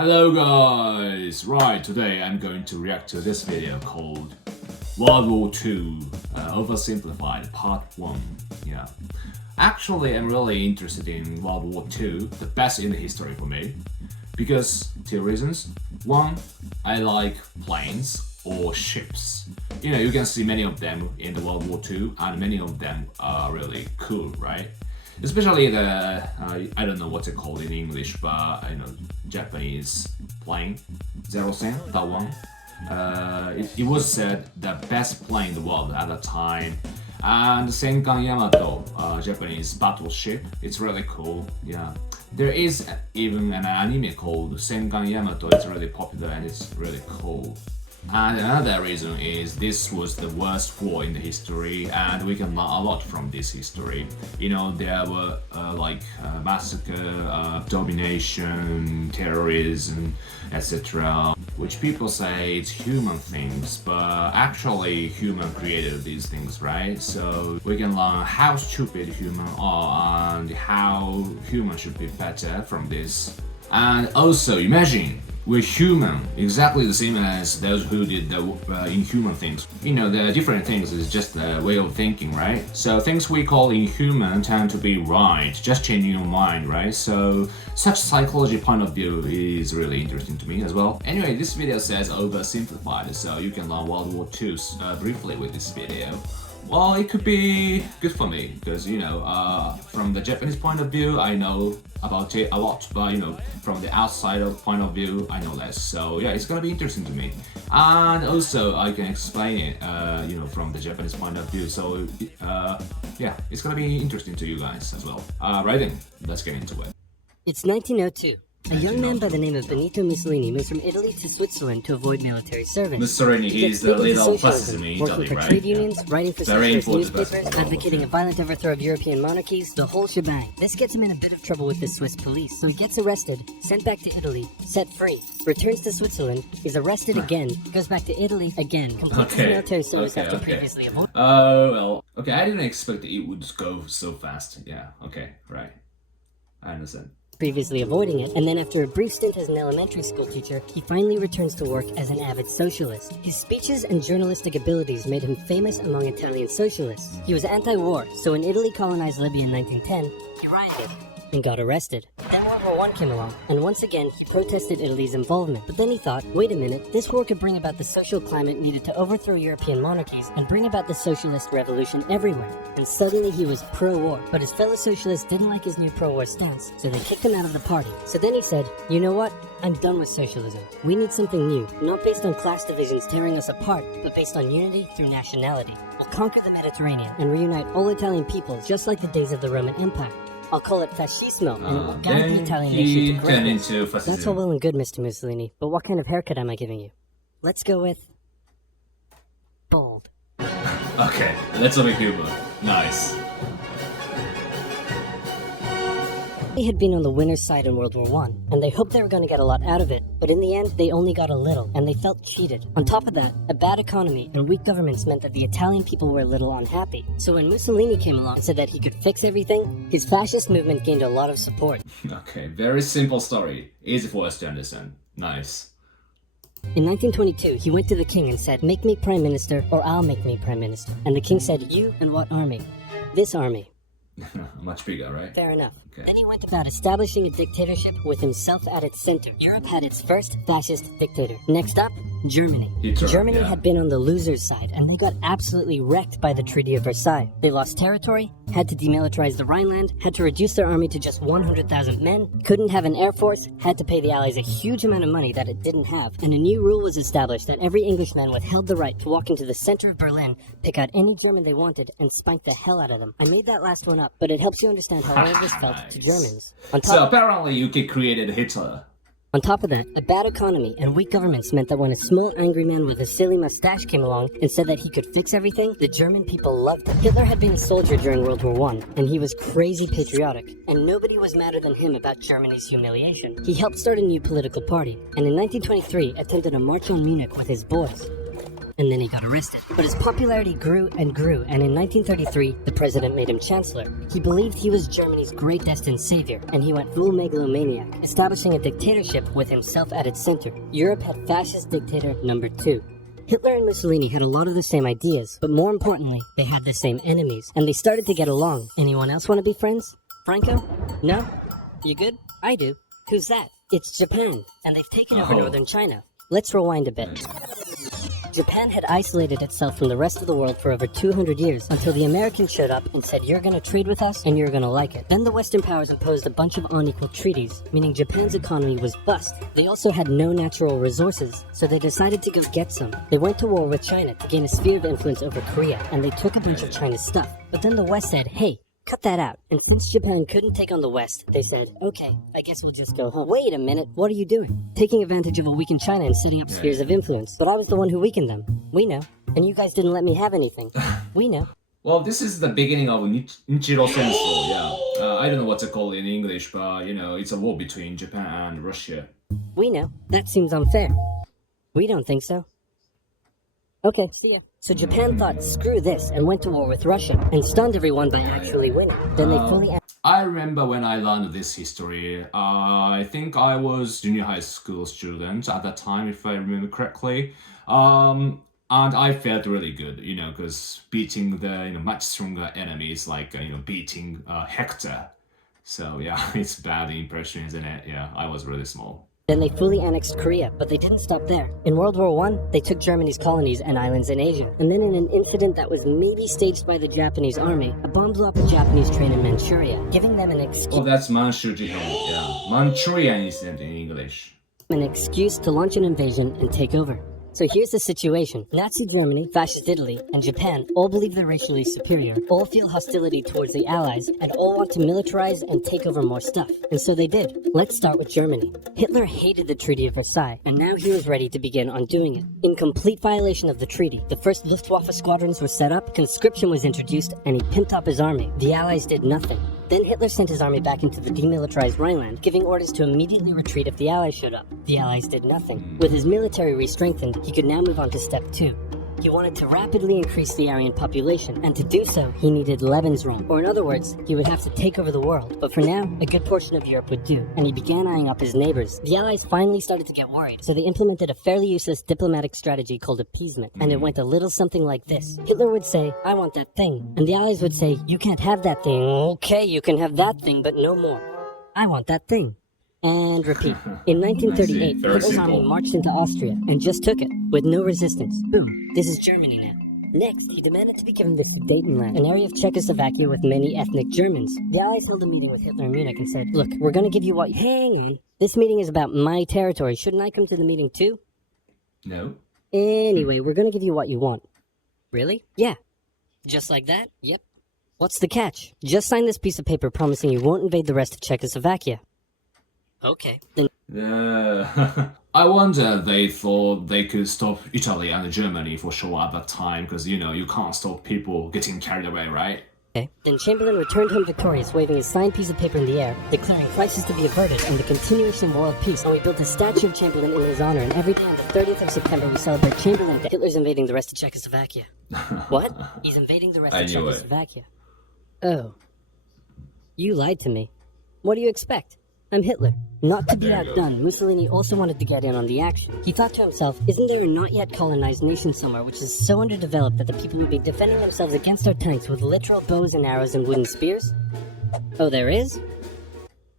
Hello guys! Right, today I'm going to react to this video called World War II Oversimplified Part 1. Yeah. Actually, I'm really interested in World War II, the best in the history for me, because two reasons. One, I like planes or ships. You know, you can see many of them in the World War II, and many of them are really cool, right? Especially the, I don't know what's it called in English, but I know Japanese plane, Zero-sen, that one. It was said the best plane in the world at the time. And Senkan Yamato, Japanese battleship, it's really cool, yeah. There is even an anime called Senkan Yamato, it's really popular and it's really cool. And another reason is this was the worst war in the history, and we can learn a lot from this history. You know, there were massacre, domination, terrorism, etc. Which people say it's human things, but actually human created these things, right? So we can learn how stupid humans are and how humans should be better from this. And also imagine we're human, exactly the same as those who did the inhuman things. You know, the different things is just a way of thinking, right? So things we call inhuman tend to be right, just changing your mind, right? So such psychology point of view is really interesting to me as well. Anyway, this video says oversimplified, so you can learn World War II briefly with this video. Well, it could be good for me because, you know, from the Japanese point of view, I know about it a lot, but, you know, from the outside point of view, I know less. So yeah, it's gonna be interesting to me. And also, I can explain it, you know, from the Japanese point of view. So yeah, it's gonna be interesting to you guys as well. Right then, let's get into it. It's 1902. A young man by the name of Benito Mussolini moves from Italy to Switzerland to avoid military service. Mussolini, he's the leader of fascism in Italy, working for right? trade unions, writing for Very socialist important newspapers, advocating a violent overthrow of European monarchies, the whole shebang. This gets him in a bit of trouble with the Swiss police, so he gets arrested, sent back to Italy, set free, returns to Switzerland, is arrested again, goes back to Italy again, completes his military service after previously avoiding. Oh, well, okay, I didn't expect it would go so fast. Yeah, okay, right. I understand. Previously avoiding it, and then after a brief stint as an elementary school teacher, he finally returns to work as an avid socialist. His speeches and journalistic abilities made him famous among Italian socialists. He was anti-war, so when Italy colonized Libya in 1910, he rioted and got arrested. Then World War I came along, and once again he protested Italy's involvement. But then he thought, wait a minute, this war could bring about the social climate needed to overthrow European monarchies and bring about the socialist revolution everywhere. And suddenly he was pro-war, but his fellow socialists didn't like his new pro-war stance, so they kicked him out of the party. So then he said, you know what? I'm done with socialism. We need something new, not based on class divisions tearing us apart, but based on unity through nationality. We'll conquer the Mediterranean and reunite all Italian peoples just like the days of the Roman Empire. I'll call it fascismo, and it will guide the Italian nation to greatness. That's all well and good, Mr. Mussolini, but what kind of haircut am I giving you? Let's go with bald. Okay, that's a big humor. Nice. They had been on the winner's side in World War I, and they hoped they were going to get a lot out of it, but in the end, they only got a little, and they felt cheated. On top of that, a bad economy and weak governments meant that the Italian people were a little unhappy. So when Mussolini came along and said that he could fix everything, his fascist movement gained a lot of support. Okay, very simple story. Easy for us to understand. Nice. In 1922, he went to the king and said, make me prime minister, or I'll make me prime minister. And the king said, you and what army? This army. Much bigger, right? Fair enough. Okay. Then he went about establishing a dictatorship with himself at its center. Europe had its first fascist dictator. Next up, Germany. Germany had been on the loser's side, and they got absolutely wrecked by the Treaty of Versailles. They lost territory, had to demilitarize the Rhineland, had to reduce their army to just 100,000 men, couldn't have an air force, had to pay the Allies a huge amount of money that it didn't have, and a new rule was established that every Englishman withheld the right to walk into the center of Berlin, pick out any German they wanted, and spank the hell out of them. I made that last one up, but it helps you understand how all of this felt to Germans. So apparently you created Hitler. On top of that, a bad economy and weak governments meant that when a small angry man with a silly mustache came along and said that he could fix everything, the German people loved him. Hitler had been a soldier during World War I, and he was crazy patriotic, and nobody was madder than him about Germany's humiliation. He helped start a new political party, and in 1923 attempted a march on Munich with his boys. and then he got arrested. But his popularity grew and grew, and in 1933, the president made him chancellor. He believed he was Germany's great destined savior, and he went full megalomaniac, establishing a dictatorship with himself at its center. Europe had fascist dictator number 2. Hitler and Mussolini had a lot of the same ideas, but more importantly, they had the same enemies, and they started to get along. Anyone else want to be friends? Franco? No? You good? I do. Who's that? It's Japan, and they've taken over northern China. Let's rewind a bit. Japan had isolated itself from the rest of the world for over 200 years until the Americans showed up and said, you're gonna trade with us and you're gonna like it. Then the Western powers imposed a bunch of unequal treaties, meaning Japan's economy was bust. They also had no natural resources, so they decided to go get some. They went to war with China to gain a sphere of influence over Korea, and they took a bunch of China's stuff. But then the West said, hey, cut that out. And since Japan couldn't take on the West, they said, okay, I guess we'll just go home. Wait a minute, what are you doing? Taking advantage of a weakened China and setting up spheres of influence. But I was the one who weakened them. We know. And you guys didn't let me have anything. We know. Well, this is the beginning of Nichiro Senso, yeah. I don't know what's it called in English, but, it's a war between Japan and Russia. We know. That seems unfair. We don't think so. Okay, see ya. So Japan thought, screw this, and went to war with Russia, and stunned everyone by actually winning. Then they fully... I remember when I learned this history, I think I was junior high school student at that time, if I remember correctly. And I felt really good, because beating the much stronger enemies, like, beating Hector. So yeah, it's bad impression, isn't it? Yeah, I was really small. Then they fully annexed Korea, but they didn't stop there. In World War I, they took Germany's colonies and islands in Asia. And then in an incident that was maybe staged by the Japanese army, a bomb blew up a Japanese train in Manchuria, giving them an excuse... Oh, that's Manchurian, yeah. Manchurian incident in English. An excuse to launch an invasion and take over. So here's the situation. Nazi Germany, Fascist Italy, and Japan all believe they're racially superior, all feel hostility towards the Allies, and all want to militarize and take over more stuff. And so they did. Let's start with Germany. Hitler hated the Treaty of Versailles, and now he was ready to begin undoing it. In complete violation of the treaty, the first Luftwaffe squadrons were set up, conscription was introduced, and he pimped up his army. The Allies did nothing. Then Hitler sent his army back into the demilitarized Rhineland, giving orders to immediately retreat if the Allies showed up. The Allies did nothing. With his military re-strengthened, he could now move on to step 2. He wanted to rapidly increase the Aryan population, and to do so, he needed Lebensraum. Or in other words, he would have to take over the world. But for now, a good portion of Europe would do, and he began eyeing up his neighbors. The Allies finally started to get worried, so they implemented a fairly useless diplomatic strategy called appeasement, and it went a little something like this. Hitler would say, I want that thing, and the Allies would say, you can't have that thing. Okay, you can have that thing, but no more. I want that thing. And repeat. In 1938, Hitler's army marched into Austria and just took it, with no resistance. Boom. This is Germany now. Next, he demanded to be given the Sudetenland, an area of Czechoslovakia with many ethnic Germans. The Allies held a meeting with Hitler in Munich and said, look, we're gonna give you what... Hang on. This meeting is about my territory. Shouldn't I come to the meeting too? No. Anyway, we're gonna give you what you want. Really? Yeah. Just like that? Yep. What's the catch? Just sign this piece of paper promising you won't invade the rest of Czechoslovakia. Okay, then... I wonder they thought they could stop Italy and Germany for sure at that time, because, you can't stop people getting carried away, right? Okay. Then Chamberlain returned home victorious, waving his signed piece of paper in the air, declaring crisis to be averted and the continuation of world peace. And we built a statue of Chamberlain in his honor, and every day on the 30th of September we celebrate Chamberlain Day. Hitler's invading the rest of Czechoslovakia. What? He's invading the rest of Czechoslovakia. Oh. You lied to me. What do you expect? I'm Hitler. Not to be outdone, Mussolini also wanted to get in on the action. He thought to himself, isn't there a not yet colonized nation somewhere which is so underdeveloped that the people would be defending themselves against our tanks with literal bows and arrows and wooden spears? Oh, there is?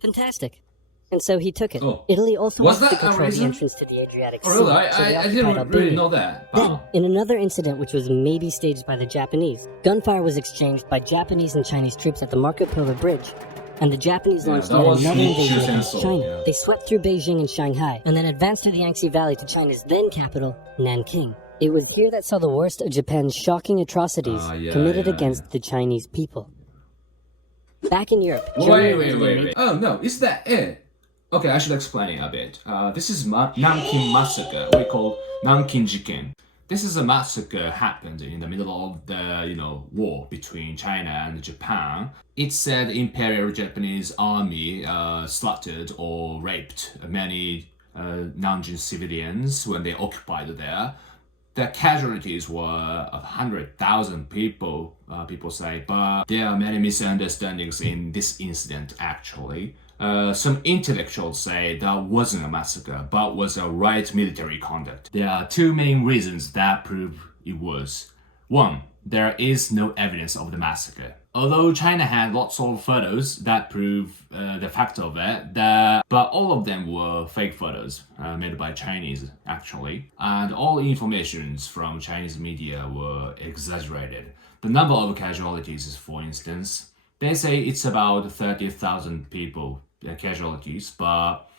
Fantastic. And so he took it. Oh. Italy also wanted to control the reason? entrance to the Adriatic Sea. Really? So they I occupied didn't Albania. really know that. Then, in another incident which was maybe staged by the Japanese, gunfire was exchanged by Japanese and Chinese troops at the Marco Polo Bridge. And the Japanese launched yet another invasion against China. Yeah. They swept through Beijing and Shanghai, and then advanced through the Yangtze Valley to China's then capital, Nanking. It was here that saw the worst of Japan's shocking atrocities committed against the Chinese people. Back in Europe, Wait. Oh, no, is that it? Okay, I should explain it a bit. This is Nanking Massacre, we call Nanking Jiken. This is a massacre happened in the middle of the, war between China and Japan. It said Imperial Japanese army slaughtered or raped many Nanjin civilians when they occupied there. The casualties were 100,000 people, people say, but there are many misunderstandings in this incident actually. Some intellectuals say that wasn't a massacre, but was a right military conduct. There are two main reasons that prove it was. One, there is no evidence of the massacre. Although China had lots of photos that prove the fact of it, but all of them were fake photos made by Chinese actually, and all informations from Chinese media were exaggerated. The number of casualties, for instance, they say it's about 30,000 people casualties, but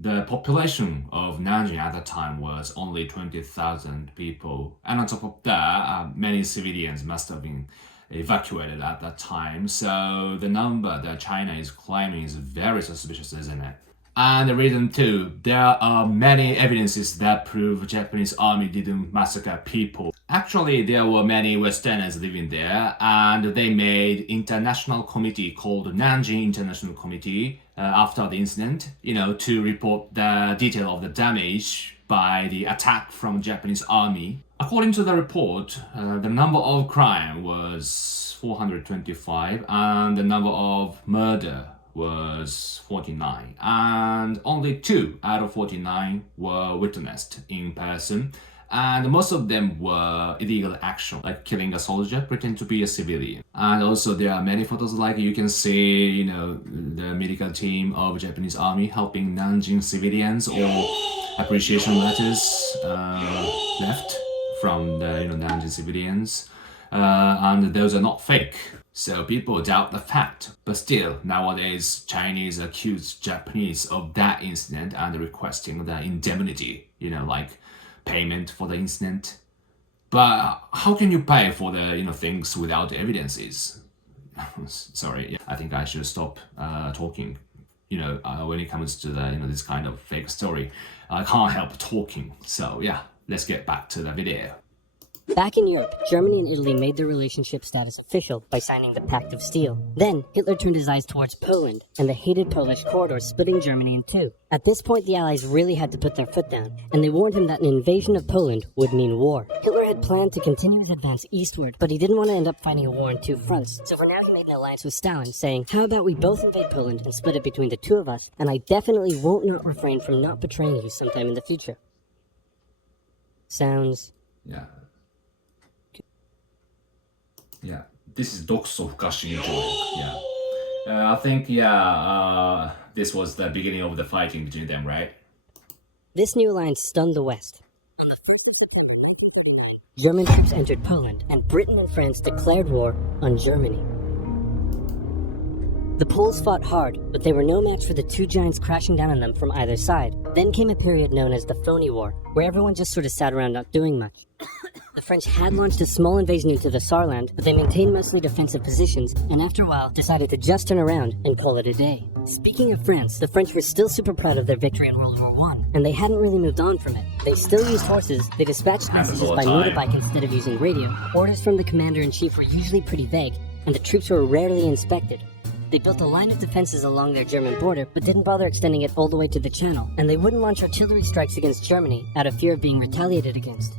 the population of Nanjin at the time was only 20,000 people, and on top of that, many civilians must have been evacuated at that time, so the number that China is claiming is very suspicious, isn't it? And the reason too, there are many evidences that prove Japanese army didn't massacre people. Actually, there were many Westerners living there, and they made international committee called Nanjin International Committee after the incident, to report the detail of the damage by the attack from Japanese army. According to the report, the number of crime was 425 and the number of murder was 49, and only 2 out of 49 were witnessed in person, and most of them were illegal action, like killing a soldier pretend to be a civilian. And also there are many photos, like you can see, the medical team of Japanese army helping Nanjing civilians, or appreciation letters left from the Nanjing civilians, and those are not fake. So people doubt the fact, but still nowadays Chinese accuse Japanese of that incident and requesting the indemnity, like payment for the incident. But how can you pay for the things without evidences? Sorry, I think I should stop talking. When it comes to the this kind of fake story, I can't help talking. So yeah, let's get back to the video. Back in Europe, Germany and Italy made their relationship status official by signing the Pact of Steel. Then, Hitler turned his eyes towards Poland, and the hated Polish corridor splitting Germany in two. At this point, the Allies really had to put their foot down, and they warned him that an invasion of Poland would mean war. Hitler had planned to continue his advance eastward, but he didn't want to end up fighting a war on two fronts. So for now, he made an alliance with Stalin, saying, how about we both invade Poland and split it between the two of us, and I definitely won't not refrain from not betraying you sometime in the future. Sounds... Yeah, this is Dokso Fukashi drawing. I think, this was the beginning of the fighting between them, right? This new alliance stunned the West. On the 1st of September 1939, German troops entered Poland, and Britain and France declared war on Germany. The Poles fought hard, but they were no match for the two giants crashing down on them from either side. Then came a period known as the Phony War, where everyone just sort of sat around not doing much. The French had launched a small invasion into the Saarland, but they maintained mostly defensive positions, and after a while decided to just turn around and call it a day. Speaking of France, the French were still super proud of their victory in World War I, and they hadn't really moved on from it. They still used horses, they dispatched messages by motorbike instead of using radio, orders from the commander-in-chief were usually pretty vague, and the troops were rarely inspected. They built a line of defenses along their German border, but didn't bother extending it all the way to the Channel, and they wouldn't launch artillery strikes against Germany out of fear of being retaliated against.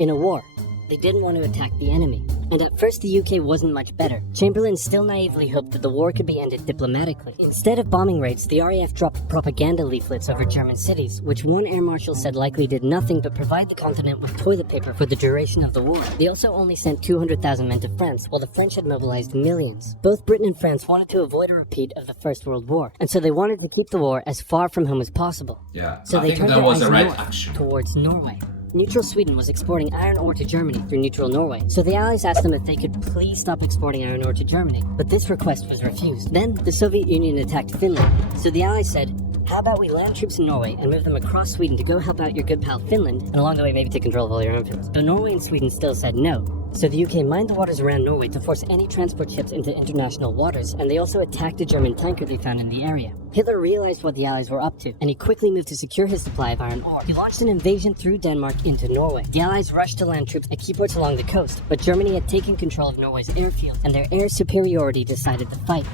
In a war, they didn't want to attack the enemy. And at first the UK wasn't much better. Chamberlain still naively hoped that the war could be ended diplomatically. Instead of bombing raids, the RAF dropped propaganda leaflets over German cities, which one air marshal said likely did nothing but provide the continent with toilet paper for the duration of the war. They also only sent 200,000 men to France, while the French had mobilized millions. Both Britain and France wanted to avoid a repeat of the First World War, and so they wanted to keep the war as far from home as possible. So they turned their eyes north, towards Norway. Neutral Sweden was exporting iron ore to Germany through neutral Norway, so the Allies asked them if they could please stop exporting iron ore to Germany, but this request was refused. Then, the Soviet Union attacked Finland, so the Allies said, how about we land troops in Norway and move them across Sweden to go help out your good pal Finland, and along the way maybe take control of all your own fields. But Norway and Sweden still said no. So the UK mined the waters around Norway to force any transport ships into international waters, and they also attacked a German tanker they found in the area. Hitler realized what the Allies were up to, and he quickly moved to secure his supply of iron ore. He launched an invasion through Denmark into Norway. The Allies rushed to land troops at key ports along the coast, but Germany had taken control of Norway's airfield, and their air superiority decided the fight.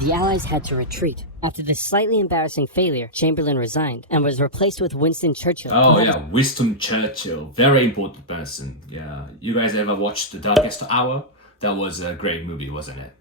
the Allies had to retreat. After this slightly embarrassing failure, Chamberlain resigned and was replaced with Winston Churchill. Oh yeah, Winston Churchill, very important person. Yeah, you guys ever watched The Darkest Hour? That was a great movie, wasn't it?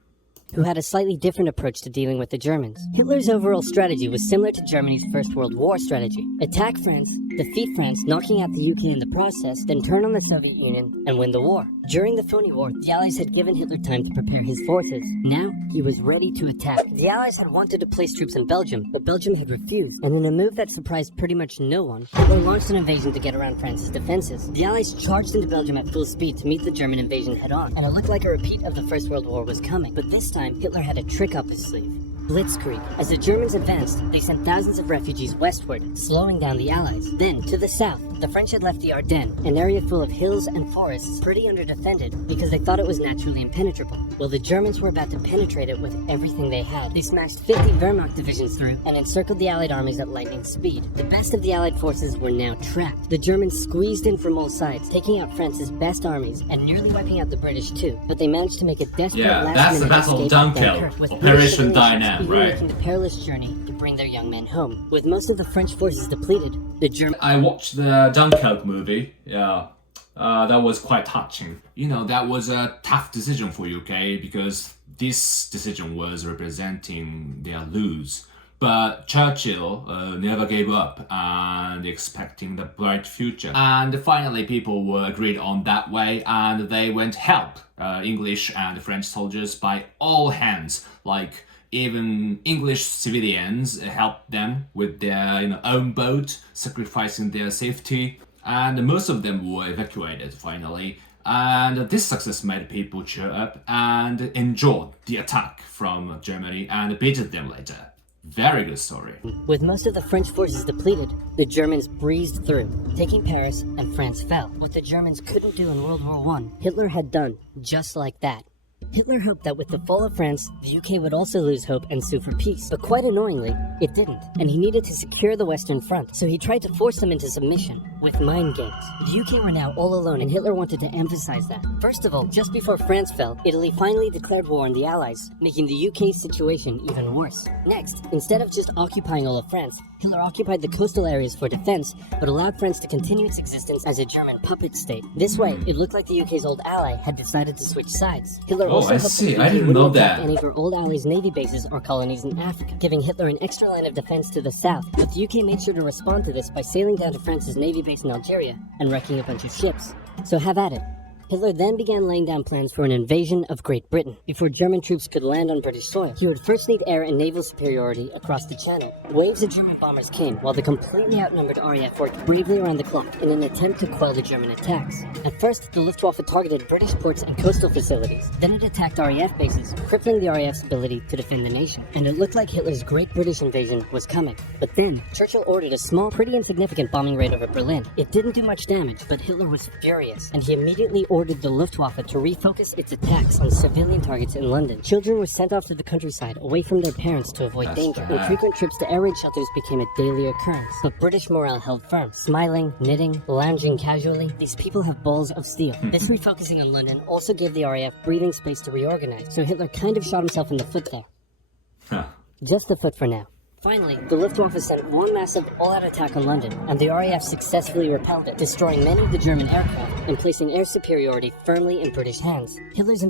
Who had a slightly different approach to dealing with the Germans. Hitler's overall strategy was similar to Germany's First World War strategy. Attack France, defeat France, knocking out the UK in the process, then turn on the Soviet Union and win the war. During the phony war, the Allies had given Hitler time to prepare his forces. Now, he was ready to attack. The Allies had wanted to place troops in Belgium, but Belgium had refused, and in a move that surprised pretty much no one, Hitler launched an invasion to get around France's defenses. The Allies charged into Belgium at full speed to meet the German invasion head-on, and it looked like a repeat of the First World War was coming. But this time, Hitler had a trick up his sleeve. Blitzkrieg. As the Germans advanced, they sent thousands of refugees westward, slowing down the Allies. Then, to the south, the French had left the Ardennes, an area full of hills and forests, pretty underdefended because they thought it was naturally impenetrable. Well, the Germans were about to penetrate it with everything they had. They smashed 50 Wehrmacht divisions through and encircled the Allied armies at lightning speed. The best of the Allied forces were now trapped. The Germans squeezed in from all sides, taking out France's best armies and nearly wiping out the British too. But they managed to make a desperate that's the Battle of Dunkirk, Operation Dynam, right? Making the perilous journey to bring their young men home. With most of the French forces depleted, the German... I watched the Dunkirk movie, yeah. That was quite touching. You know, that was a tough decision for UK because this decision was representing their lose. But Churchill never gave up and expecting the bright future. And finally people were agreed on that way and they went help English and French soldiers by all hands. Like even English civilians helped them with their own boat, sacrificing their safety. And most of them were evacuated finally. And this success made people cheer up and enjoy the attack from Germany and beat them later. Very good story. With most of the French forces depleted, the Germans breezed through, taking Paris, and France fell. What the Germans couldn't do in World War I, Hitler had done just like that. Hitler hoped that with the fall of France, the UK would also lose hope and sue for peace. But quite annoyingly, it didn't, and he needed to secure the Western Front, so he tried to force them into submission with mind games. The UK were now all alone, and Hitler wanted to emphasize that. First of all, just before France fell, Italy finally declared war on the Allies, making the UK's situation even worse. Next, instead of just occupying all of France, Hitler occupied the coastal areas for defense, but allowed France to continue its existence as a German puppet state. This way, it looked like the UK's old ally had decided to switch sides. Hitler also hoped that the UK wouldn't attack any of her old allies' navy bases or colonies in Africa, giving Hitler an extra line of defense to the south. But the UK made sure to respond to this by sailing down to France's navy base in Algeria and wrecking a bunch of ships. So have at it. Hitler then began laying down plans for an invasion of Great Britain. Before German troops could land on British soil, he would first need air and naval superiority across the Channel. Waves of German bombers came, while the completely outnumbered RAF worked bravely around the clock in an attempt to quell the German attacks. At first, the Luftwaffe targeted British ports and coastal facilities. Then it attacked RAF bases, crippling the RAF's ability to defend the nation. And it looked like Hitler's Great British invasion was coming. But then, Churchill ordered a small, pretty insignificant bombing raid over Berlin. It didn't do much damage, but Hitler was furious, and he immediately ordered the Luftwaffe to refocus its attacks on civilian targets in London. Children were sent off to the countryside, away from their parents to avoid danger, and frequent trips to air raid shelters became a daily occurrence. But British morale held firm. Smiling, knitting, lounging casually, these people have balls of steel. This refocusing on London also gave the RAF breathing space to reorganize, so Hitler kind of shot himself in the foot there. Just the foot for now. Finally, the Luftwaffe sent one massive all-out attack on London, and the RAF successfully repelled it, destroying many of the German aircraft and placing air superiority firmly in British hands. Hitler's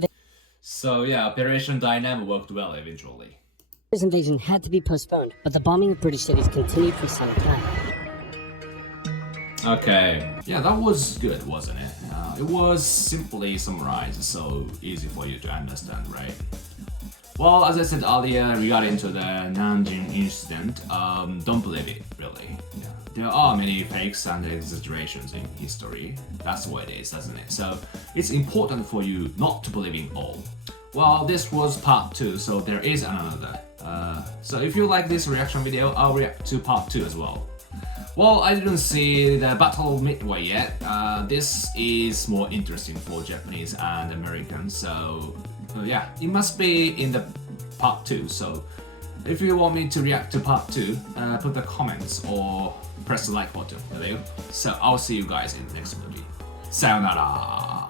So yeah, Operation Dynam worked well eventually. Hitler's invasion had to be postponed, but the bombing of British cities continued for some time. Okay, yeah, that was good, wasn't it? It was simply summarized, so easy for you to understand, right? Well, as I said earlier, regarding to the Nanjin incident, don't believe it, really. Yeah. There are many fakes and exaggerations in history. That's the way it is, doesn't it? So it's important for you not to believe in all. Well, this was part 2, so there is another. So if you like this reaction video, I'll react to part 2 as well. Well, I didn't see the Battle of Midway yet. This is more interesting for Japanese and Americans, so yeah, it must be in the part 2. So if you want me to react to part 2, put the comments or press the like button. There you go. So I'll see you guys in the next movie. Sayonara!